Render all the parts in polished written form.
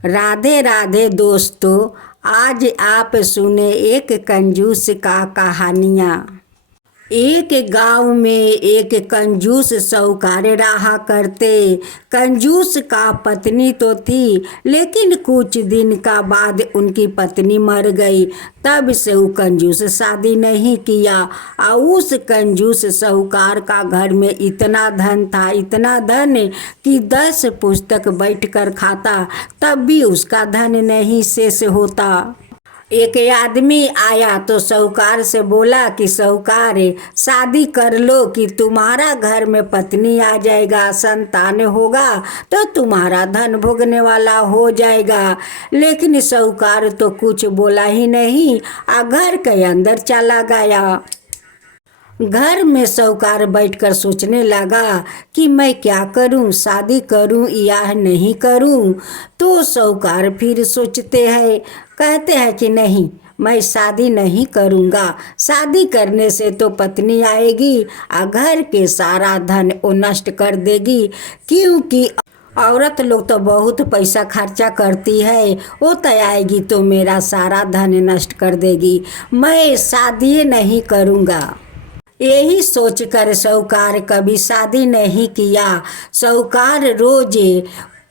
राधे राधे दोस्तों। आज आप सुने एक कंजूस का कहानियाँ। एक गांव में एक कंजूस साहूकार रहा करते। कंजूस का पत्नी तो थी, लेकिन कुछ दिन का बाद उनकी पत्नी मर गई। तब से वो कंजूस शादी नहीं किया। और उस कंजूस साहूकार का घर में इतना धन था, इतना धन कि 10 पुस्तक बैठकर खाता, तब भी उसका धन नहीं शेष होता। एक आदमी आया तो साहूकार से बोला कि साहूकार, शादी कर लो कि तुम्हारा घर में पत्नी आ जाएगा, संतान होगा तो तुम्हारा धन भोगने वाला हो जाएगा। लेकिन साहूकार तो कुछ बोला ही नहीं, घर के अंदर चला गया। घर में साहूकार बैठकर सोचने लगा कि मैं क्या करूं, शादी करूं या नहीं करूं। तो साहूकार फिर सोचते हैं, कहते हैं कि नहीं, मैं शादी नहीं करूंगा। शादी करने से तो पत्नी आएगी और घर के सारा धन वो नष्ट कर देगी, क्योंकि औरत लोग तो बहुत पैसा खर्चा करती है, वो तो आएगी तो मेरा सारा धन नष्ट कर देगी। मैं शादी नहीं करूंगा। यही सोचकर साहूकार कभी शादी नहीं किया। साहूकार रोज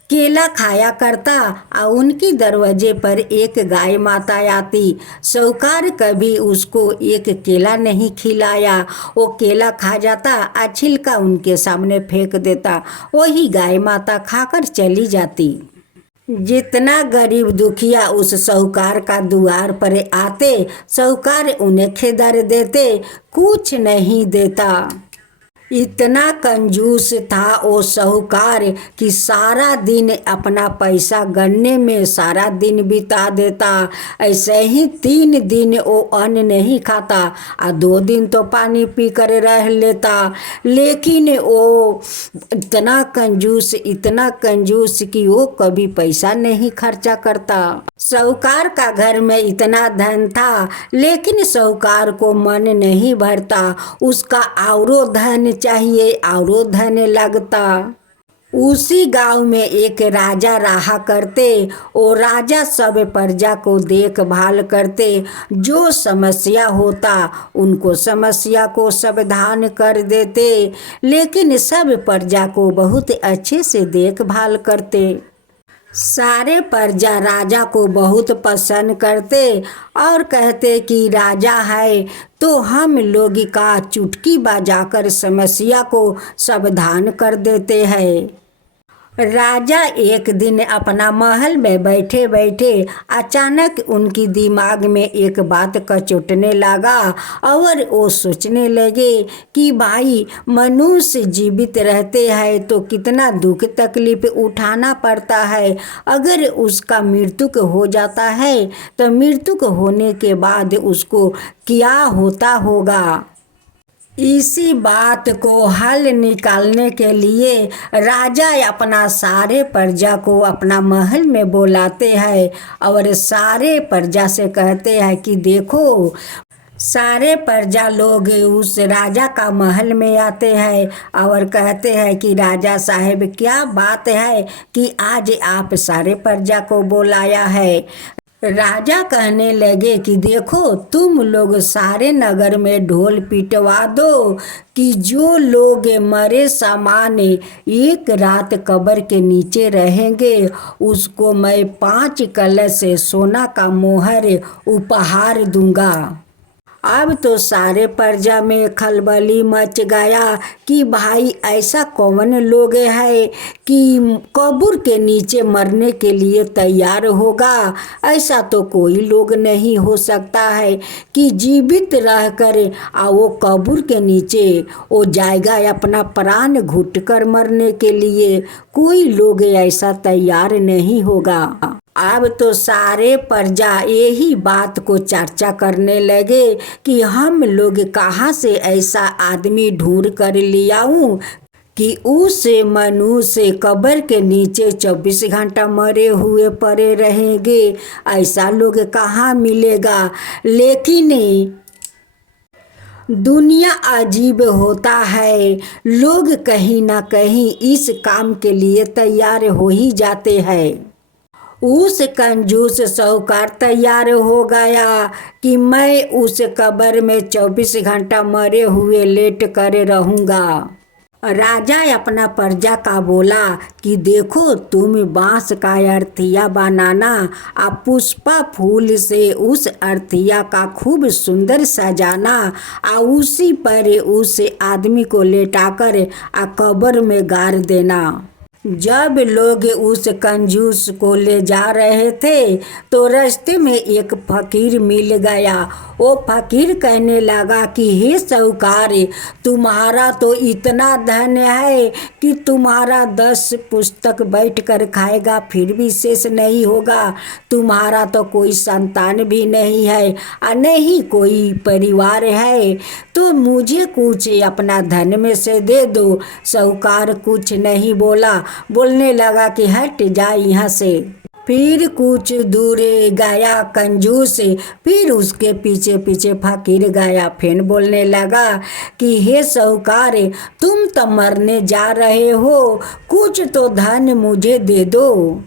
केला खाया करता और उनकी दरवाजे पर एक गाय माता आती। साहूकार कभी उसको एक केला नहीं खिलाया। वो केला खा जाता और छिलका उनके सामने फेंक देता। वही गाय माता खाकर चली जाती। जितना गरीब दुखिया उस साहूकार का द्वार पर आते, साहूकार उन्हें खिदर देते, कुछ नहीं देता। इतना कंजूस था वो साहूकार कि सारा दिन अपना पैसा गन्ने में सारा दिन बिता देता। ऐसे ही 3 दिन वो अन्न नहीं खाता और 2 दिन तो पानी पी कर रह लेता। लेकिन वो इतना कंजूस कि वो कभी पैसा नहीं खर्चा करता। साहूकार का घर में इतना धन था, लेकिन साहूकार को मन नहीं भरता। उसका औरो धन चाहिए, औरो धन लगता। उसी गांव में एक राजा रहा करते। वो राजा सब प्रजा को देखभाल करते। जो समस्या होता उनको समस्या को समाधान कर देते, लेकिन सब प्रजा को बहुत अच्छे से देखभाल करते। सारे प्रजा राजा को बहुत पसंद करते और कहते कि राजा है तो हम लोग का चुटकी बजाकर समस्या को समाधान कर देते हैं। राजा एक दिन अपना महल में बैठे बैठे अचानक उनकी दिमाग में एक बात कचोटने लगा और वो सोचने लगे कि भाई, मनुष्य जीवित रहते हैं तो कितना दुख तकलीफ उठाना पड़ता है। अगर उसका मृत्यु हो जाता है तो मृत्यु होने के बाद उसको क्या होता होगा। इसी बात को हल निकालने के लिए राजा अपना सारे प्रजा को अपना महल में बुलाते हैं और सारे प्रजा से कहते हैं कि देखो। सारे प्रजा लोग उस राजा का महल में आते हैं और कहते हैं कि राजा साहब, क्या बात है कि आज आप सारे प्रजा को बुलाया है। राजा कहने लगे कि देखो, तुम लोग सारे नगर में ढोल पिटवा दो कि जो लोग मरे सामान एक रात कब्र के नीचे रहेंगे उसको मैं 5 कलश से सोना का मोहर उपहार दूंगा। अब तो सारे प्रजा में खलबली मच गया कि भाई, ऐसा कौन लोग है कि कब्र के नीचे मरने के लिए तैयार होगा। ऐसा तो कोई लोग नहीं हो सकता है कि जीवित रहकर वो कब्र के नीचे वो जाएगा अपना प्राण घुट कर मरने के लिए। कोई लोग ऐसा तैयार नहीं होगा। अब तो सारे प्रजा यही बात को चर्चा करने लगे कि हम लोग कहाँ से ऐसा आदमी ढूंढ कर ले आऊं कि उस मनुष्य कब्र के नीचे 24 घंटा मरे हुए पड़े रहेंगे। ऐसा लोग कहाँ मिलेगा। लेकिन दुनिया अजीब होता है, लोग कहीं ना कहीं इस काम के लिए तैयार हो ही जाते हैं। उस कंजूस साहूकार तैयार हो गया कि मैं उस कब्र में 24 घंटा मरे हुए लेट कर रहूंगा। राजा अपना प्रजा का बोला कि देखो, तुम बांस का अरथिया बनाना, आप पुष्पा फूल से उस अरथिया का खूब सुंदर सजाना, और उसी पर उस आदमी को लेटाकर कब्र में गाड़ देना। जब लोग उस कंजूस को ले जा रहे थे तो रास्ते में एक फकीर मिल गया। वो फकीर कहने लगा कि हे साहूकार, तुम्हारा तो इतना धन है कि तुम्हारा 10 पुस्तक बैठ कर खाएगा फिर भी शेष नहीं होगा। तुम्हारा तो कोई संतान भी नहीं है और नहीं कोई परिवार है, तो मुझे कुछ अपना धन में से दे दो। साहूकार कुछ नहीं बोला, बोलने लगा कि हट जा यहाँ से। फिर कुछ दूर गया कंजूस, फिर उसके पीछे पीछे फकीर गया। फिर बोलने लगा कि हे साहूकार, तुम तो मरने जा रहे हो, कुछ तो धन मुझे दे दो।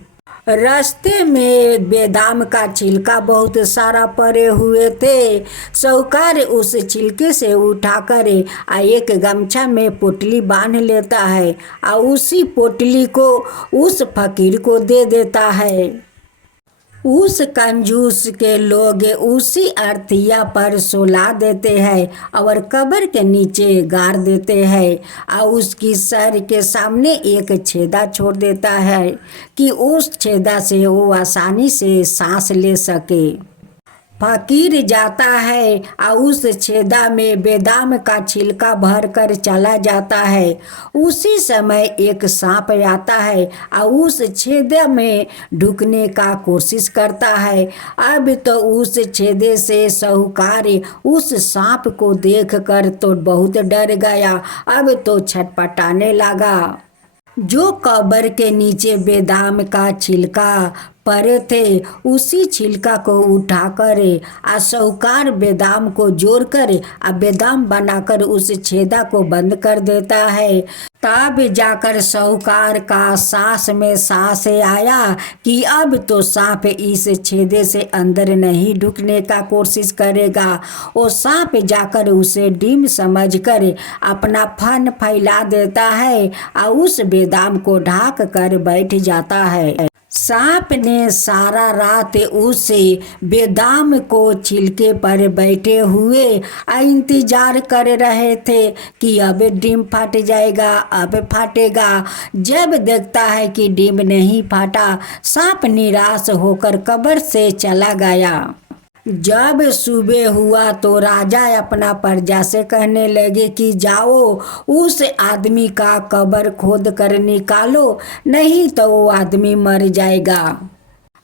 रास्ते में बेदाम का छिलका बहुत सारा पड़े हुए थे। साहूकार उस छिलके से उठाकर एक गमछा में पोटली बांध लेता है और उसी पोटली को उस फकीर को दे देता है। उस कंजूस के लोग उसी अरथिया पर सुला देते हैं और कब्र के नीचे गाड़ देते हैं और उसकी सर के सामने एक छेदा छोड़ देता है कि उस छेदा से वो आसानी से सांस ले सके। फकीर जाता है और उस छेदा में बेदाम का छिलका भर कर चला जाता है। उसी समय एक सांप आता है और उस छेदे में ढुकने का कोशिश करता है। अब तो उस छेदे से साहूकार उस सांप को देखकर तो बहुत डर गया। अब तो छटपटाने लगा। जो कब्र के नीचे बेदाम का छिलका पड़े थे उसी छिलका को उठाकर साहूकार बेदाम को जोड़कर बेदाम बनाकर उस छेदा को बंद कर देता है। तब जाकर साहूकार का सांस में सांस आया कि अब तो सांप इस छेदे से अंदर नहीं ढुकने का कोशिश करेगा। वो सांप जाकर उसे डिम समझकर अपना फन फैला देता है और उस बेदाम को ढाक कर बैठ जाता है। सांप ने सारा रात उस बेदाम को छिलके पर बैठे हुए इंतजार कर रहे थे कि अब डिम फट जाएगा, अब फाटेगा। जब देखता है कि डिम नहीं फाटा, सांप निराश होकर कब्र से चला गया। जब सुबह हुआ तो राजा अपना प्रजा से कहने लगे कि जाओ उस आदमी का कब्र खोद कर निकालो, नहीं तो वो आदमी मर जाएगा।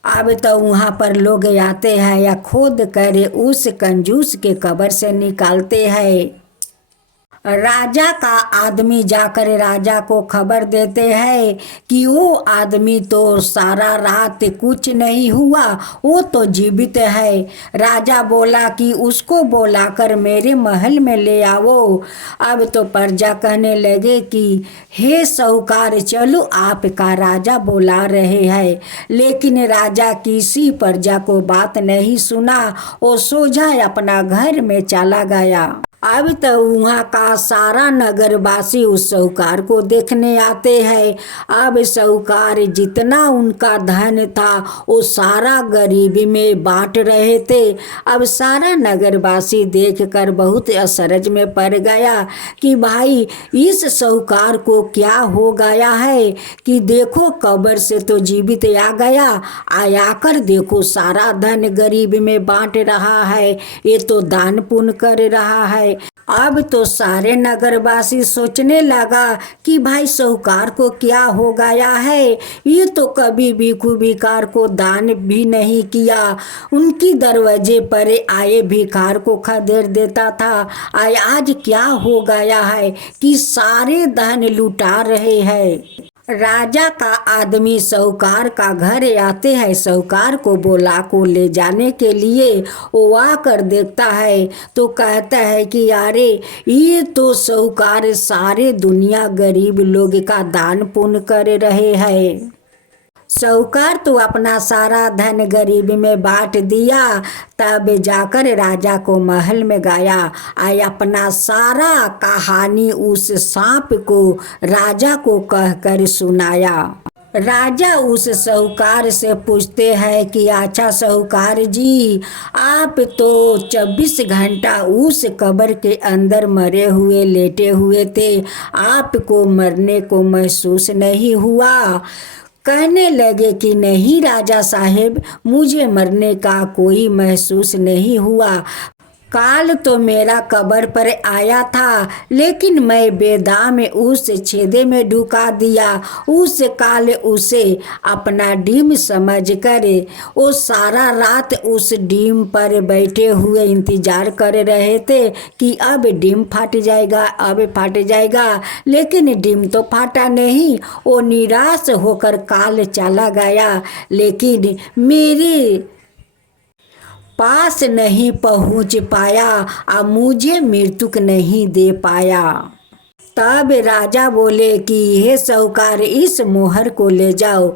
अब तो वहाँ पर लोग आते हैं या खोद कर उस कंजूस के कब्र से निकालते हैं। राजा का आदमी जाकर राजा को खबर देते हैं कि वो आदमी तो सारा रात कुछ नहीं हुआ, वो तो जीवित है। राजा बोला कि उसको बुलाकर मेरे महल में ले आओ। अब तो प्रजा कहने लगे कि हे साहूकार, चलो आपका राजा बुला रहे हैं। लेकिन राजा किसी प्रजा को बात नहीं सुना, वो सोझा अपना घर में चला गया। अब तो वहाँ का सारा नगरवासी उस साहूकार को देखने आते हैं। अब साहूकार जितना उनका धन था वो सारा गरीबी में बांट रहे थे। अब सारा नगरवासी देखकर बहुत असरज में पड़ गया कि भाई इस साहूकार को क्या हो गया है कि देखो कब्र से तो जीवित आ गया, आकर देखो सारा धन गरीब में बांट रहा है, ये तो दान पुण्य कर रहा है। अब तो सारे नगरवासी सोचने लगा कि भाई साहूकार को क्या हो गया है, ये तो कभी भी भिखार को दान भी नहीं किया, उनकी दरवाजे पर आए भिखार को खदेड़ देता था। आज क्या हो गया है कि सारे धन लुटा रहे हैं। राजा का आदमी साहूकार का घर आते हैं। साहूकार को बोला को ले जाने के लिए वो आकर देखता है तो कहता है कि यारे ये तो साहूकार सारे दुनिया गरीब लोग का दान पुण्य कर रहे हैं। साहूकार तो अपना सारा धन गरीब में बांट दिया। तब जाकर राजा को महल में गया और अपना सारा कहानी उस सांप को राजा को कहकर सुनाया। राजा उस साहूकार से पूछते हैं कि अच्छा साहूकार जी, आप तो 24 घंटा उस कब्र के अंदर मरे हुए लेटे हुए थे, आपको मरने को महसूस नहीं हुआ? कहने लगे कि नहीं राजा साहेब, मुझे मरने का कोई महसूस नहीं हुआ। काल तो मेरा कब्र पर आया था, लेकिन मैं बेदाम उस छेदे में ढुका दिया। उस काल उसे अपना डीम समझ कर वो सारा रात उस डीम पर बैठे हुए इंतजार कर रहे थे कि अब डीम फट जाएगा, अब फट जाएगा, लेकिन डीम तो फटा नहीं। वो निराश होकर काल चला गया, लेकिन मेरे पास नहीं पहुंच पाया और मुझे मृत्युक नहीं दे पाया। तब राजा बोले कि हे साहूकार, इस मोहर को ले जाओ।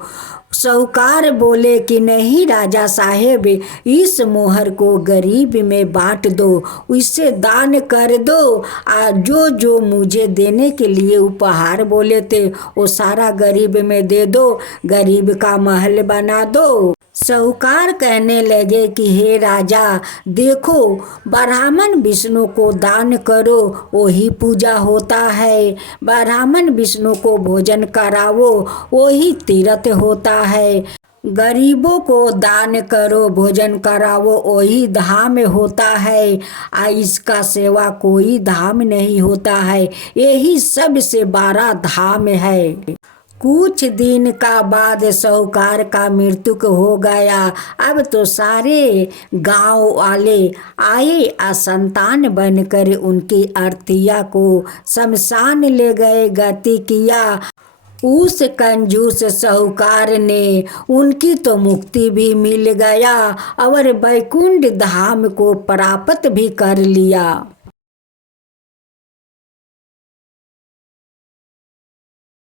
साहूकार बोले कि नहीं राजा साहेब, इस मोहर को गरीब में बांट दो, इसे दान कर दो, और जो जो मुझे देने के लिए उपहार बोले थे वो सारा गरीब में दे दो, गरीब का महल बना दो। साहूकार कहने लगे कि हे राजा, देखो ब्राह्मण विष्णु को दान करो, वही पूजा होता है। ब्राह्मण विष्णु को भोजन करावो, वही तीर्थ होता है। गरीबों को दान करो, भोजन करावो, वही धाम होता है। इसका सेवा कोई धाम नहीं होता है। यही सबसे बड़ा धाम है। कुछ दिन का बाद साहूकार का मृत्यु हो गया। अब तो सारे गांव वाले आए असंतान बनकर उनकी अर्थिया को शमशान ले गए, गति किया। उस कंजूस साहूकार ने उनकी तो मुक्ति भी मिल गया और वैकुंठ धाम को प्राप्त भी कर लिया।